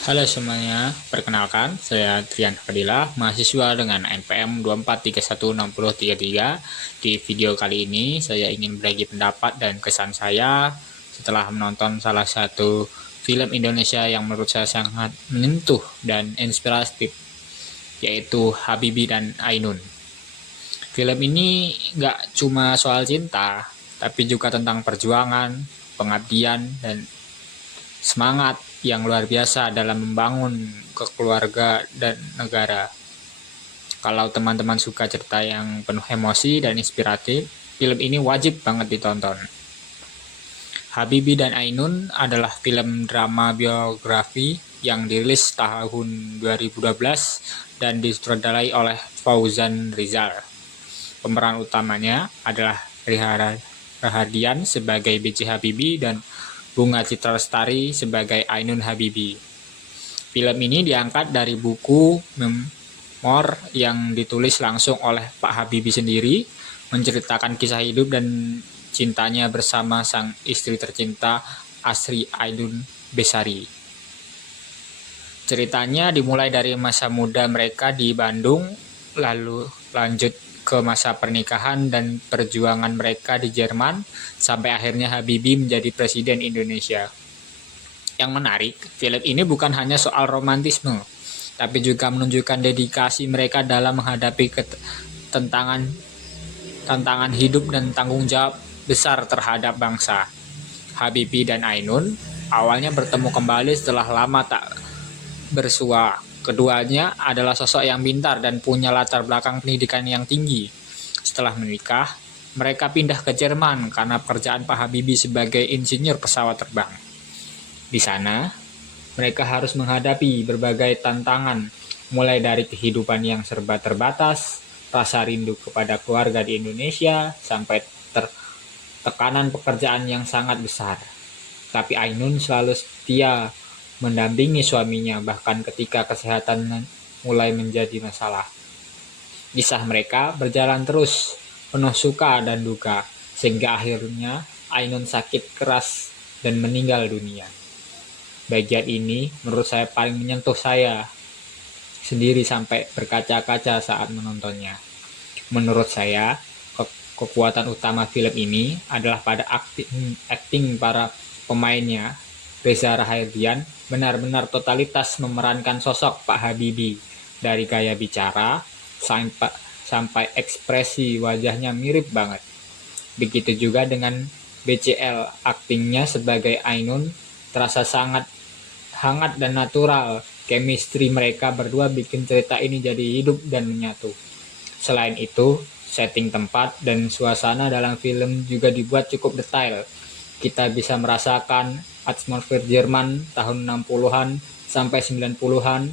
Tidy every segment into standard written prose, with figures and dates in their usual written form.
Halo semuanya, perkenalkan saya Trian Fadilah, mahasiswa dengan NPM 24316033. Di video kali ini saya ingin berbagi pendapat dan kesan saya setelah menonton salah satu film Indonesia yang menurut saya sangat menyentuh dan inspiratif, yaitu Habibie dan Ainun. Film ini nggak cuma soal cinta, tapi juga tentang perjuangan, pengabdian, dan semangat yang luar biasa dalam membangun keluarga dan negara. Kalau teman-teman suka cerita yang penuh emosi dan inspiratif, film ini wajib banget ditonton. Habibie dan Ainun adalah film drama biografi yang dirilis tahun 2012 dan disutradarai oleh Fauzan Rizal. Pemeran utamanya adalah Rahadian sebagai B.J. Habibie dan Bunga Citra Lestari sebagai Ainun Habibie. Film ini diangkat dari buku memor yang ditulis langsung oleh Pak Habibie sendiri, menceritakan kisah hidup dan cintanya bersama sang istri tercinta Asri Ainun Besari. Ceritanya dimulai dari masa muda mereka di Bandung, lalu lanjut ke masa pernikahan dan perjuangan mereka di Jerman, sampai akhirnya Habibie menjadi Presiden Indonesia. Yang menarik, film ini bukan hanya soal romantisme, tapi juga menunjukkan dedikasi mereka dalam menghadapi tantangan hidup dan tanggung jawab besar terhadap bangsa. Habibie dan Ainun awalnya bertemu kembali setelah lama tak bersua. Keduanya adalah sosok yang pintar dan punya latar belakang pendidikan yang tinggi. Setelah menikah, mereka pindah ke Jerman karena pekerjaan Pak Habibie sebagai insinyur pesawat terbang. Di sana, mereka harus menghadapi berbagai tantangan, mulai dari kehidupan yang serba terbatas, rasa rindu kepada keluarga di Indonesia, sampai tekanan pekerjaan yang sangat besar. Tapi Ainun selalu setia mendampingi suaminya bahkan ketika kesehatan mulai menjadi masalah. Kisah mereka berjalan terus, penuh suka dan duka, sehingga akhirnya Ainun sakit keras dan meninggal dunia. Bagian ini menurut saya paling menyentuh saya sendiri sampai berkaca-kaca saat menontonnya. Menurut saya, kekuatan utama film ini adalah pada acting para pemainnya. Reza Rahadian benar-benar totalitas memerankan sosok Pak Habibie, dari gaya bicara sampai ekspresi wajahnya mirip banget. Begitu juga dengan BCL, aktingnya sebagai Ainun terasa sangat hangat dan natural. Chemistry mereka berdua bikin cerita ini jadi hidup dan menyatu. Selain itu, setting tempat dan suasana dalam film juga dibuat cukup detail. Kita bisa merasakan atmosfer Jerman tahun 60-an sampai 90-an.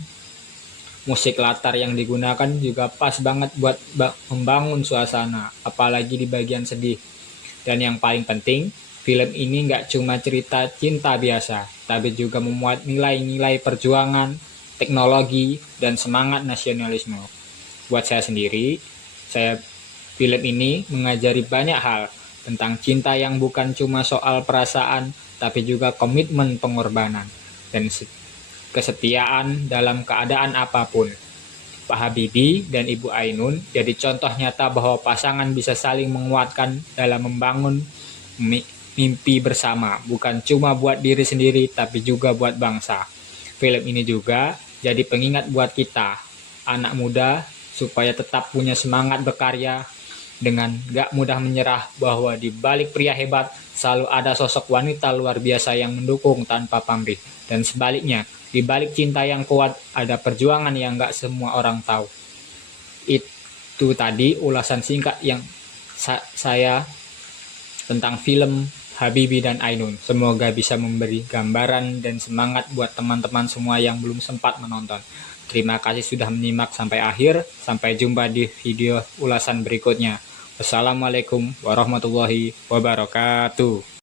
Musik latar yang digunakan juga pas banget buat membangun suasana, apalagi di bagian sedih. Dan yang paling penting, film ini nggak cuma cerita cinta biasa, tapi juga memuat nilai-nilai perjuangan, teknologi, dan semangat nasionalisme. Buat saya sendiri, film ini mengajari banyak hal tentang cinta yang bukan cuma soal perasaan, tapi juga komitmen pengorbanan dan kesetiaan dalam keadaan apapun. Pak Habibie dan Ibu Ainun jadi contoh nyata bahwa pasangan bisa saling menguatkan dalam membangun mimpi bersama, bukan cuma buat diri sendiri, tapi juga buat bangsa. Film ini juga jadi pengingat buat kita, anak muda, supaya tetap punya semangat berkarya, dengan gak mudah menyerah, bahwa di balik pria hebat selalu ada sosok wanita luar biasa yang mendukung tanpa pamrih. Dan sebaliknya, di balik cinta yang kuat ada perjuangan yang gak semua orang tahu. Itu tadi ulasan singkat yang saya tentang film Habibie dan Ainun. Semoga bisa memberi gambaran dan semangat buat teman-teman semua yang belum sempat menonton. Terima kasih sudah menyimak sampai akhir. Sampai jumpa di video ulasan berikutnya. Wassalamualaikum warahmatullahi wabarakatuh.